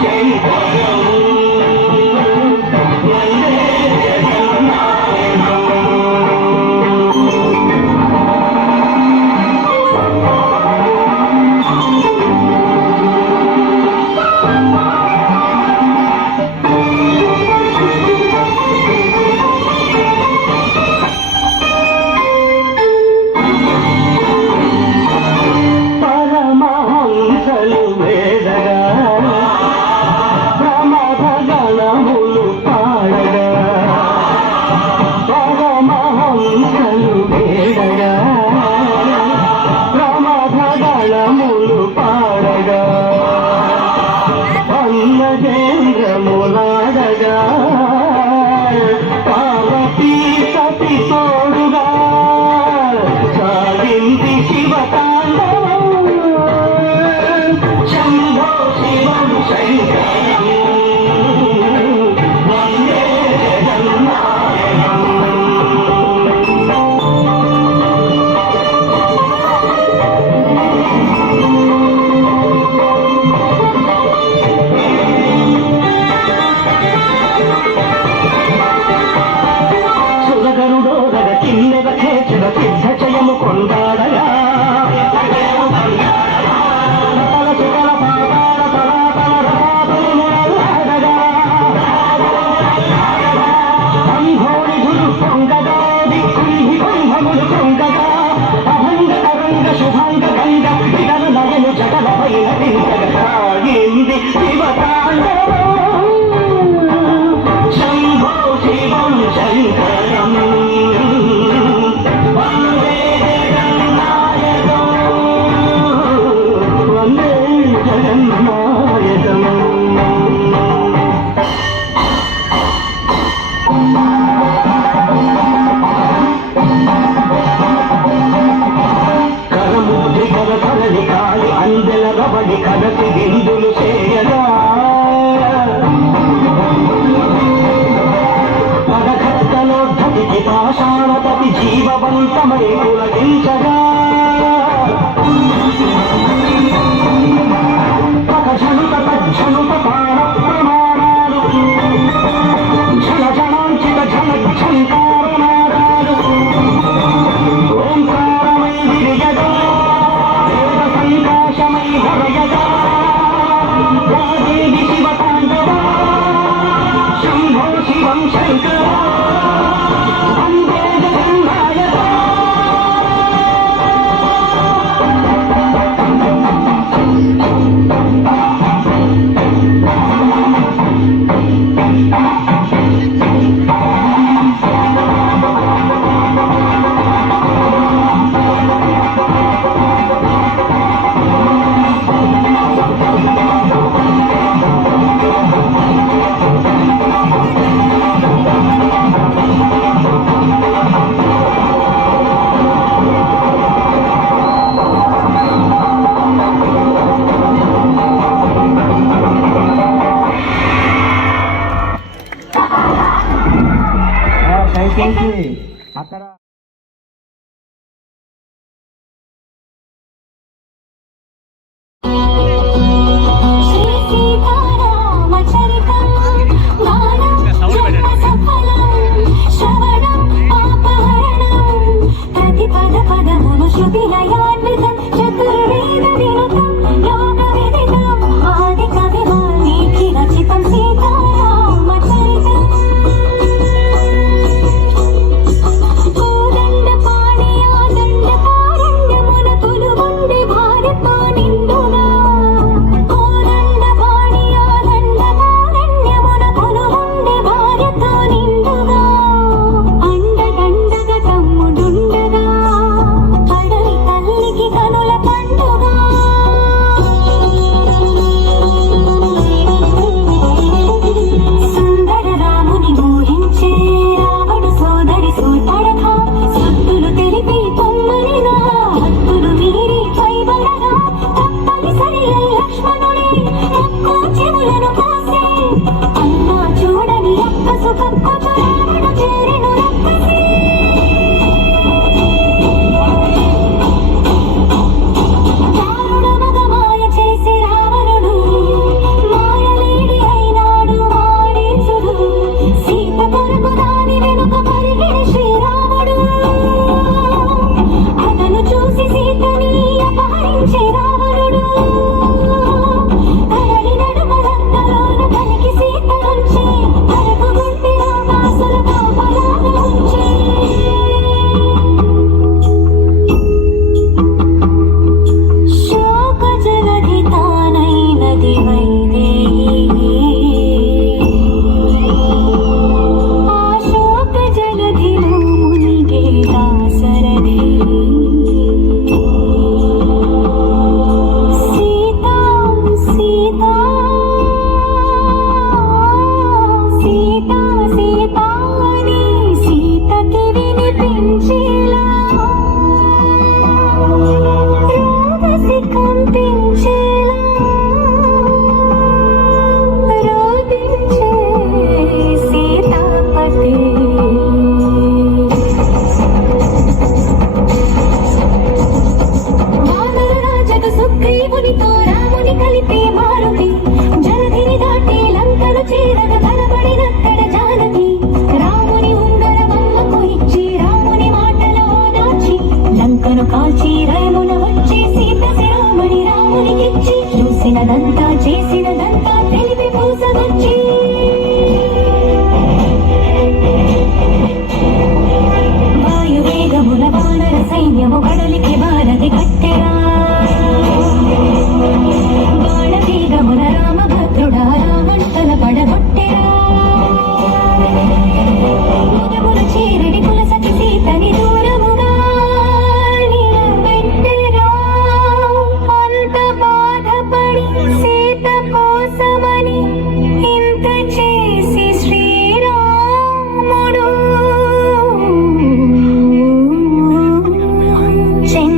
game. Mahendra மூலா దయచేసి అక్కడ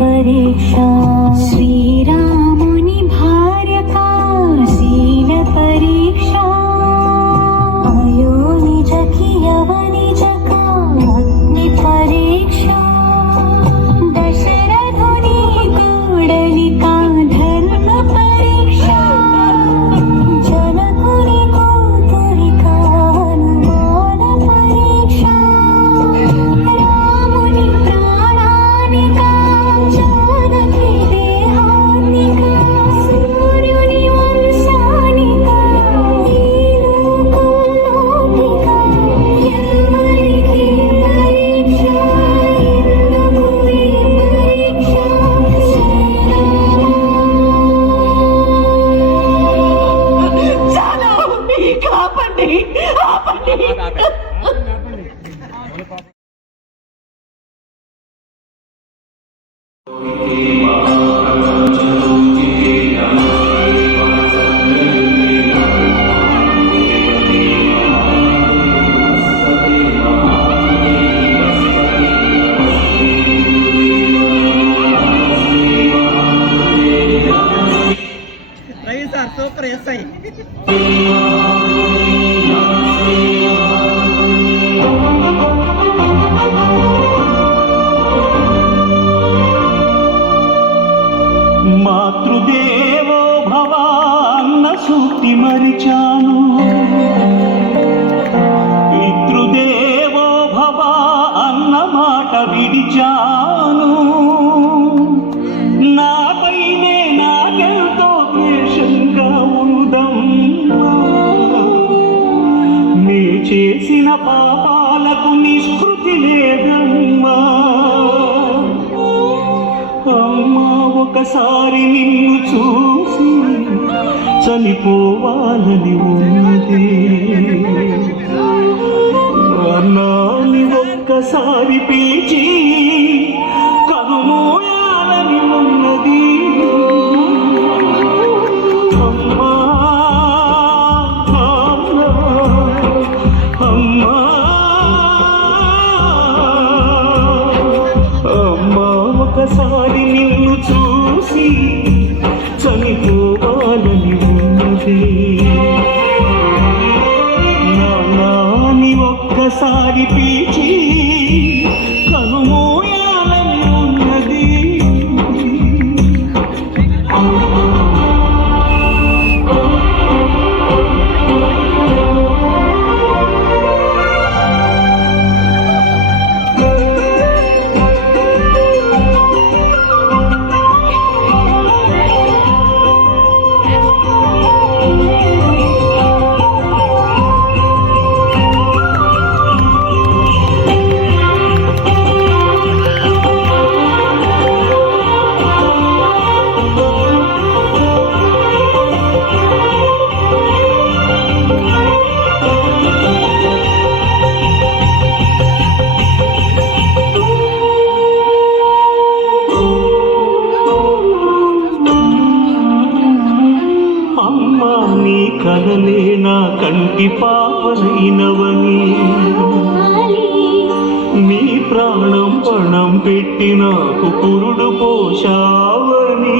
परीक्षा Open me! Open me! crença aí. ఒక్కసారి నిన్ను చూసి చనిపోవాలని ఉంది. నాని ఒక్కసారి పిలిచి నా కంటి పాపనైనవని నీ ప్రాణం పణం పెట్టి నాకు పురుడు పోషావని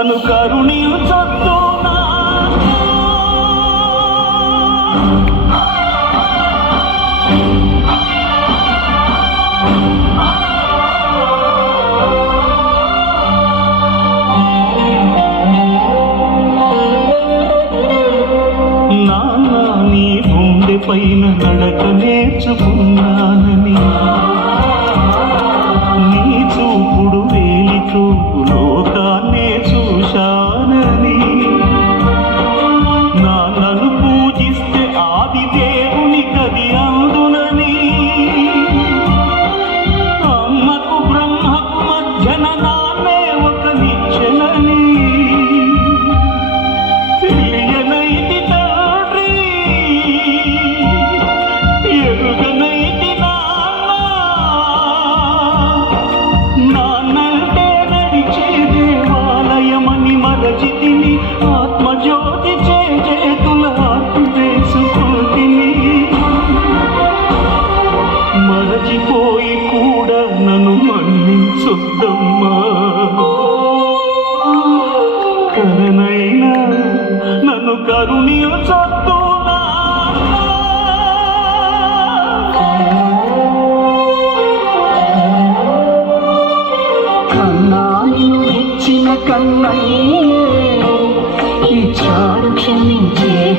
నన్ను కరుణించొద్దునా నాన్న నీ గుండె పైన నడక నేర్చుకున్నానని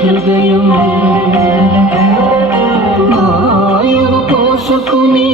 হৃদয় মায়ের কোষ তুমি